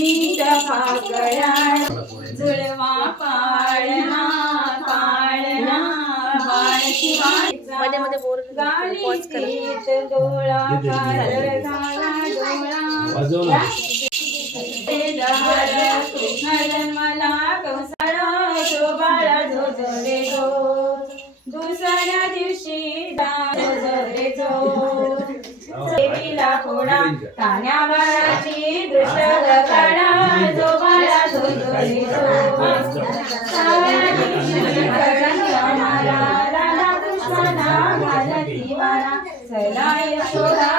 मीठ फाकड्या जुळवा पाळणा पाळणा मध्ये मध्ये बोर पॉज करा गाडीत डोळा डोळा देवीला फोडा ताण्यावराची दृष्ट काढा चला यशोदा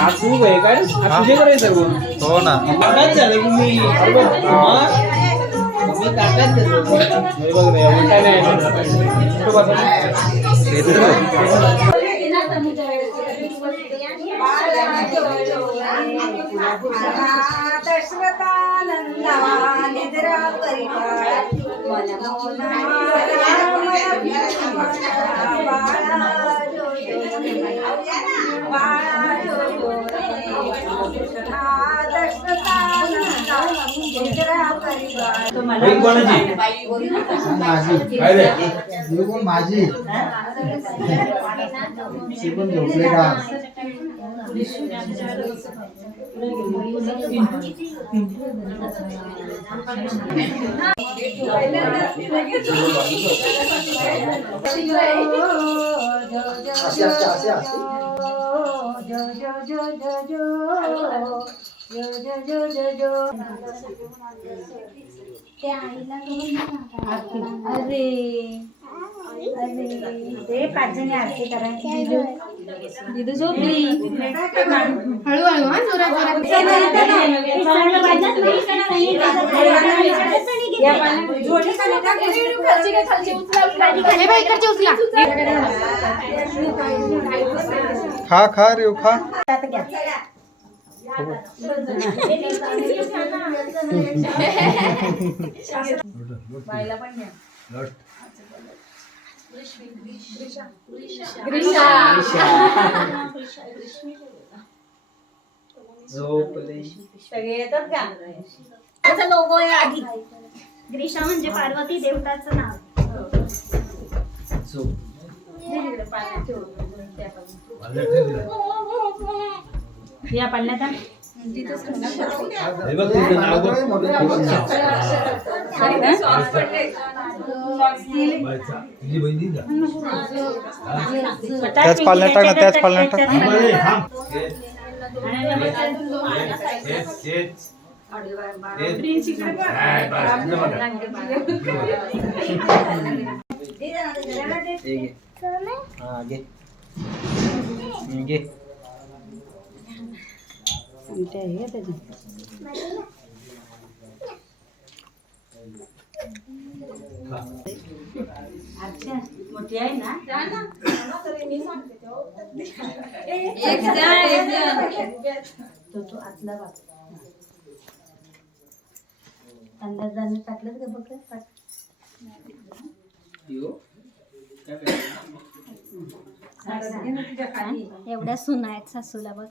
आज खूप आहे काय आज तुझ्याकडे आहे सर्व हो ना ताटात झालं की मी बरोबर मग मी ताटात देतो हे बघ रे एवढं काय नाही कुठं बसायचं? दशरथानंदा निद्रा ही कोणाची? काय माझी पण झोपले का अरे अरे पाच जणी आरती करायची दिदू झोपली हळूहळू हा जोरात जोरात खा खा रेव खा सगळे येतात का त्याचा लोगो आहे आधी ग्रीषा म्हणजे पार्वती देवताचं नाव झोप या पाळण्यात आण. हे बघ तुझं नाव बघ. तुझी बहिणी का? त्याच पालण्यात टाक ना त्याच पालण्यात टाक बरे, थांब. काय बस, इकडं बघा. हा घे घे अच्छा मोठी आहे ना? तो तो आतला अंदाज टाकलं का बघ? यो. काय पाहिजे? एवढ्या सुना आहेत सासूला बघ.